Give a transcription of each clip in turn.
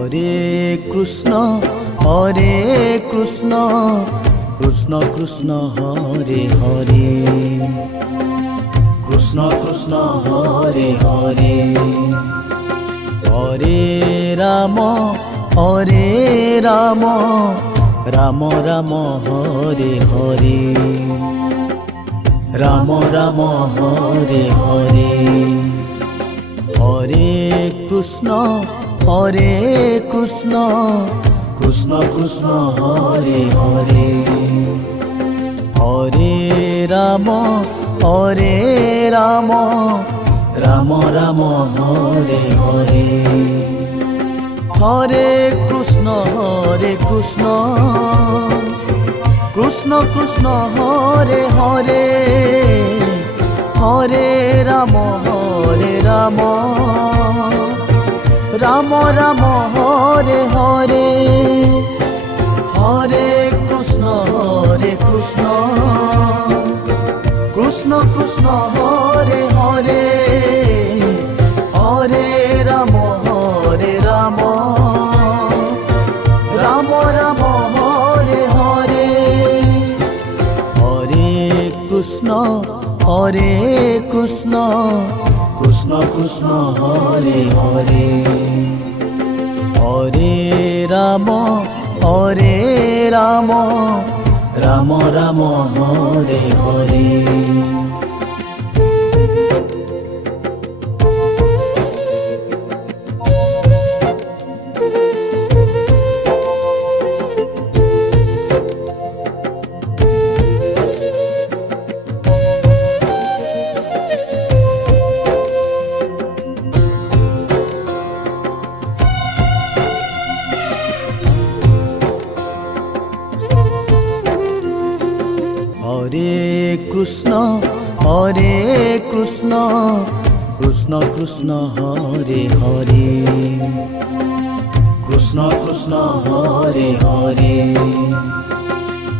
Krishna Hare Krishna Krishna Krishna Hare Hare Krishna Krishna Hare Hare Hare Ram Ram Ram Hare Hare Ram Ram Hare Hare Hare Krishna Krishna Krishna Hare Hare Hare Ram Ram Ram Hare Hare Hare Krishna Krishna Krishna Hare Hare Hare Ram Ram Ram Hare Hare Hare Krishna Krishna Krishna Hare Hare Hare Ram Ram Ram Hare Hare Hare Krishna Krishna Krishna Hare Hare Hare Ram Ram Hare Hare Hare Krishna Krishna Krishna Hare Hare Krishna Krishna Hare Hare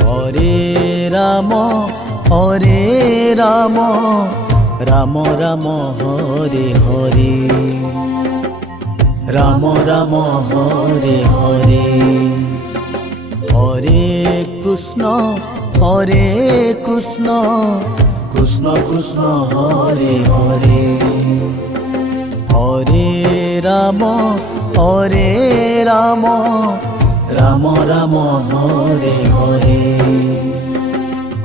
Hare Ram Ram Ram Hare Hare Ram Hare Hare Hare Krishna Krishna Krishna Hare Hare Hare Ram Ram Hare Hare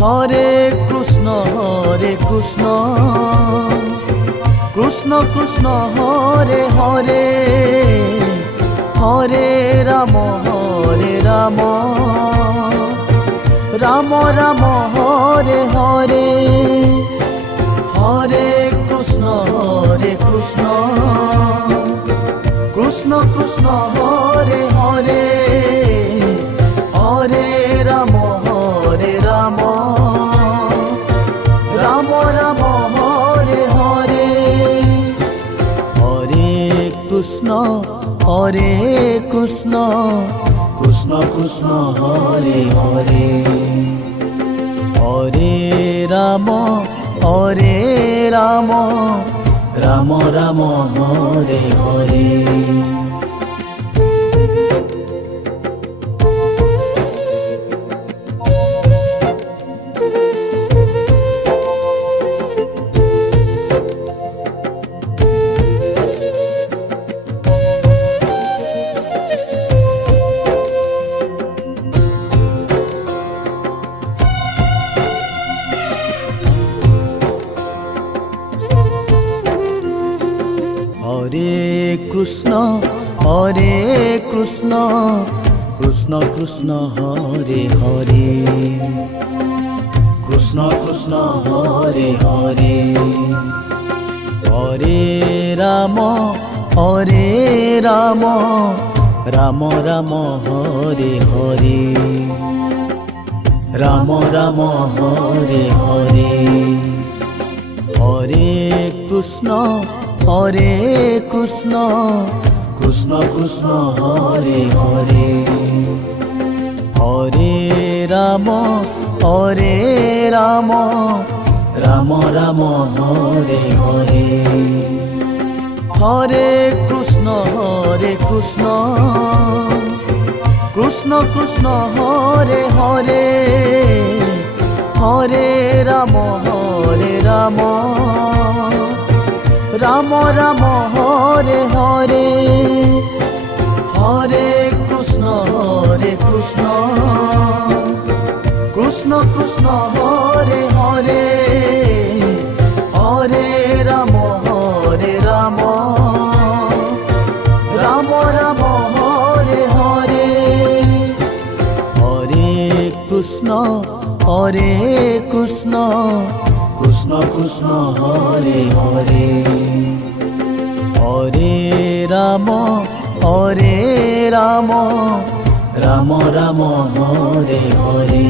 Hare Krishna Krishna Krishna Hare Hare Hare Ram Ram Hare Hare Hare Krishna Krishna Krishna Hare Hare Hare Ram Ram Hare Hare Hare Krishna Krishna Krishna Hare Hare Hare Ram Ram Hare Hare Hare Krishna Krishna Krishna Hare Hare Krishna Krishna Hare Hare Hare Ram Ram Hare Hare Ram Hare Hare Hare Krishna Krishna Krishna Hare Hare Hare Ram Ram Hare Hare Hare Krishna Hare Krishna Krishna Krishna Hare Hare Hare Ram Ram Ram Hare Hare Hare Krishna Krishna Krishna Hare Hare Hare Ram Ram Ram Hare Hare Hare Krishna Krishna Krishna Hare Hare Hare Ram Ram Ram Hare Hare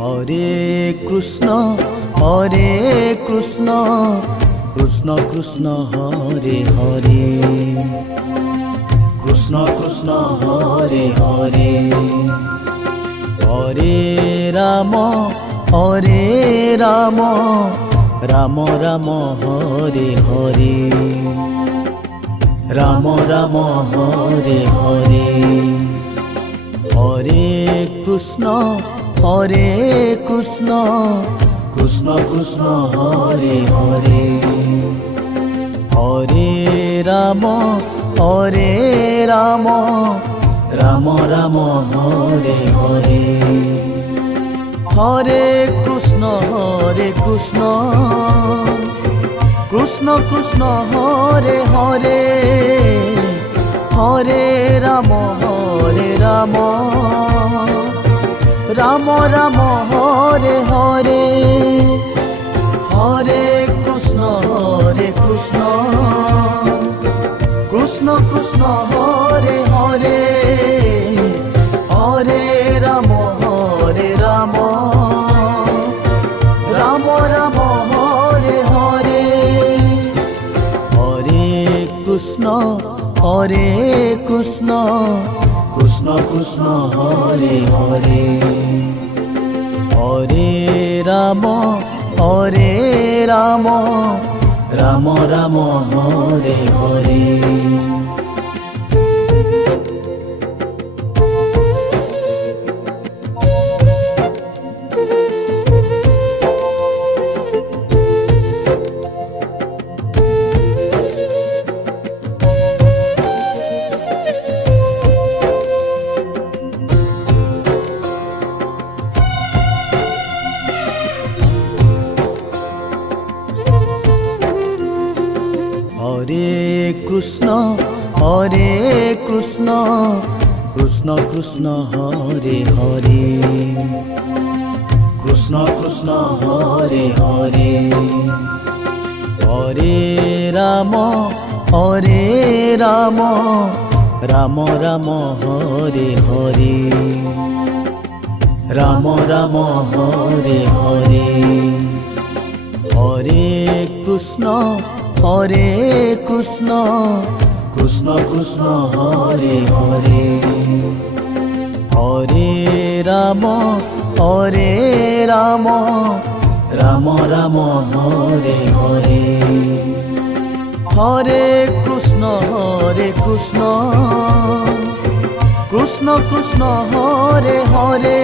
Hare Krishna Krishna Krishna Hare Hare Krishna Krishna Hare Hare Hare Ram Ram Ram Hare Hare Ram Hare Hare Hare Krishna Krishna Krishna Hare Hare Hare Ram Ram Ram Hare Hare Hare Krishna Krishna Krishna Hare Hare Hare Ram Ram Ram Hare Hare Hare Krishna Krishna Krishna Hare Hare Hare Ram Ram Ram Hare Hare Hare Krishna Krishna Krishna Hare Hare Hare Ram Ram Hare Hare Hare Krishna Krishna Krishna Hare Hare Krishna Hare Hare Hare Ram Ram Ram Hare Hare Ram Hare Hare Hare Krishna Krishna Krishna Hare Hare Hare Ram Ram Ram Hare Hare Hare Krishna Krishna Krishna Hare Hare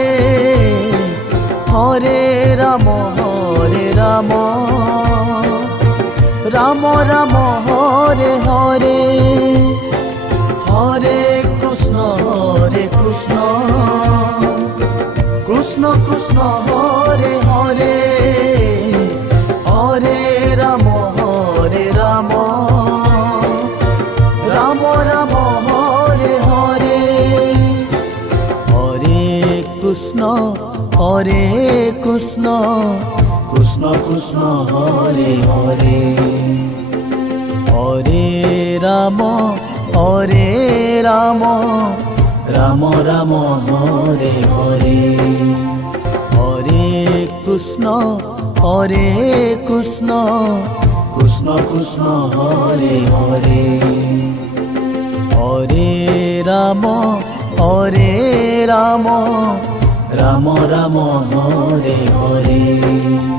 Hare Ram Ram Ram Hare Hare Hare Krishna Krishna Krishna Hare Krishna Hare Krishna Krishna Krishna Hare Hare Hare Ram Ram Ram Hare Hare Hare Krishna Krishna Krishna Hare Hare Hare Ram Ram Ram Hare Hare.